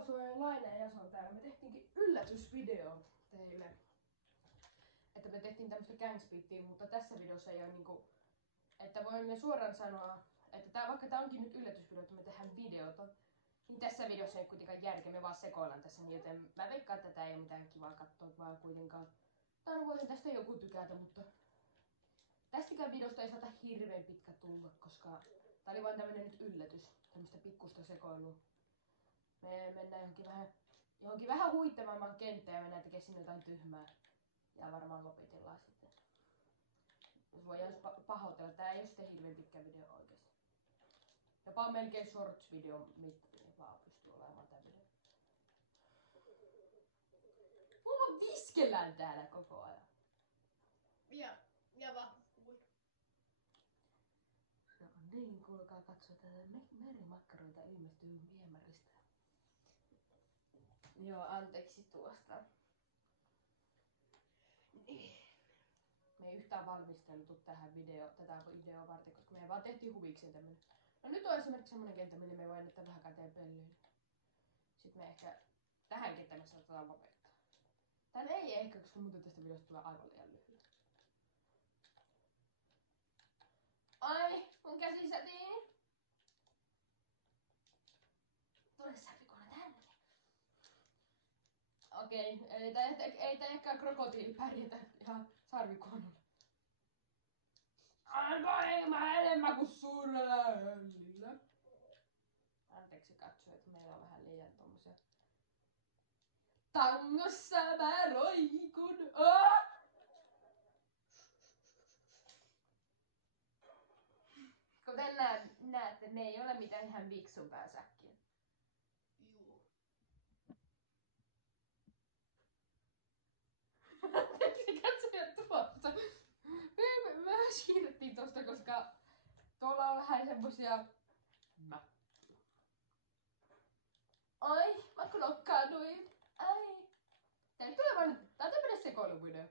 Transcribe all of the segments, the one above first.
Suoja Laine ja Jason täällä. Me tehtiinkin yllätysvideo teille. Että me tehtiin tämmöstä gangspeedia, mutta tässä videossa ei ole niinku... Että voimme suoraan sanoa, että vaikka tää onkin nyt yllätysvideo, että me tehdään videota, niin tässä videossa ei kuitenkaan järkeä, me vaan sekoillaan tässä, niin joten mä veikkaan, että tää ei ole mitään kivaa katsoa, vaan kuitenkaan... Tai voisin tästä joku tykätä, mutta... Tästäkään videosta ei saata hirveän pitkä tulla, koska tää oli vaan tämmönen nyt yllätys, tämmöstä pikkusta sekoilua. Me mennään johonkin vähän huittavamman kenttään ja mennään tekemään sinne jotain tyhmää. Ja varmaan lopetellaan sitten. Jos voidaan pahoitella, tää ei oo sitten hirveän pitkä video oikeesti. Jopa melkein shorts video, mikä vaan pystyy olemaan tää video. Mulla viskellään täällä koko ajan. Ja vahvuus. No niin, kuulkaa katsoa tätä merimakkaroita ilmestyy viemäristä. Joo, anteeksi tuosta. Me ei yhtään valmisteltu tähän tätä videoa varten, koska me vaan tehtiin huvikseen tämmönen. No nyt on esimerkiksi semmonen kenttä, millä me voin näyttää vähän käteen pöllyyn. Sitten me ehkä tähän kenttään me saatetaan lopettaa. Tän ei ehkä, koska muuten tästä videosta tulee aivan liian lyhyt. Ai, mun käsi sätiin. Tule sarvikuona tänne. Okei, ei tää ehkä krokotiili pärjätä ihan sarvikuonolla. Anko mä enemmän kuin suurella höllillä. Anteeksi katsojat, meillä on vähän liian tommosia. Tangossa mä roikun. Kuten näette, me ei ole mitään ihan viksun pääsäkkiä. Juu. Katsojat tuossa. Me siirrettiin tosta, koska tuolla on vähän semmosia... Ai, mä klokkaanuin. Ai. Tää tulee vaan... Tää on tämmönen sekoiluvideo.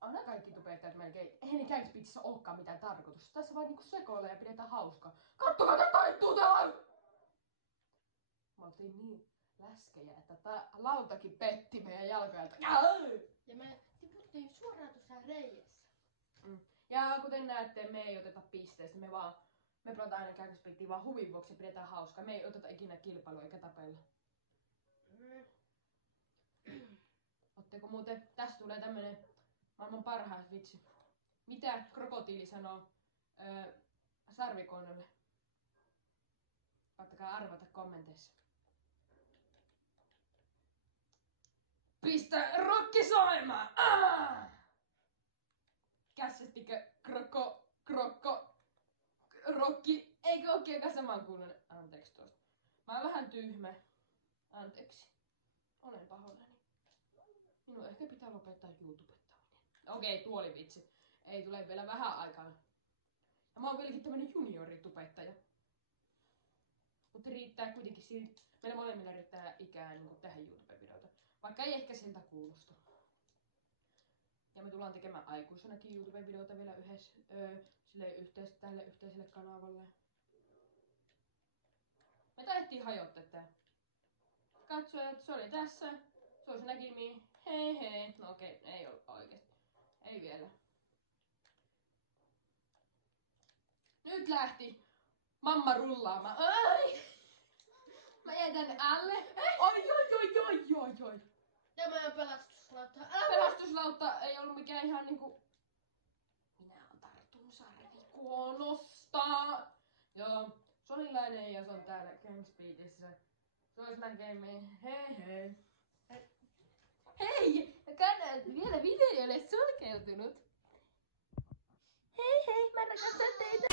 Aina kaikki tubettajat melkein. Eihän ne gangspeedissä olekaan mitään tarkoitusta. Tässä vaan niinku sekoillaan ja pidetään hauskaa. Kattokaa tää taittuu täällä! Me oltiin niin läskejä, että tää lautakin petti meidän jalkoilta. Ja me tiputtiin suoraan tuossa reijässä. Ja kuten näette, me ei oteta pisteestä. Me pelataan aina gangspeedia vaan huvin vuoksi ja pidetään hauskaa. Me ei oteta ikinä kilpailua eikä tapella. Otteko muuten? Tästä tulee tämmönen maailman parhaat vitsi. Mitä krokotiili sanoo sarvikuonolle? Ottakaa arvata kommenteissa. Pistä rokki soimaan! Kässästikö rokki? Eikö ookin aika samankuuloinen? Anteeksi tuosta. Mä oon vähän tyhmä. Anteeksi. Olen pahoillani. Minun ehkä pitää lopettaa YouTubettaminen. Okei, tuo oli vitsi. Ei tule vielä vähän aikaa. Ja mä oon vieläkin tämmönen junioritubettaja. Mutta riittää kuitenkin siltä. Meillä molemmilla riittää ikää niin tähän YouTube-videota. Vaikka ei ehkä siltä kuulosta. Ja me tullaan tekemään aikuisenakin YouTube-videota vielä yhdessä tälle yhteiselle kanavalle. Me taidettiin hajottaa tää. Katsojat, se oli tässä. Se olisi näkemiin. Hei hei. No okei, ei ollut oikeesti. Ei vielä. Nyt lähti mamma rullaamaan. Ai! Mä jäin tänne alle. Oi. Tämä on pelastuslautta. Pelastuslautta ei ollut mikään ihan niinku... Minä on tarttunut sarvikuonosta. Joo, Solilainen ja se on täällä gangspeedissä. Se olisi näkemiin. Hei hei. Hei! Kanal vielä video ei ole sulkeutunut. Hei hei, mä rakastan teitä.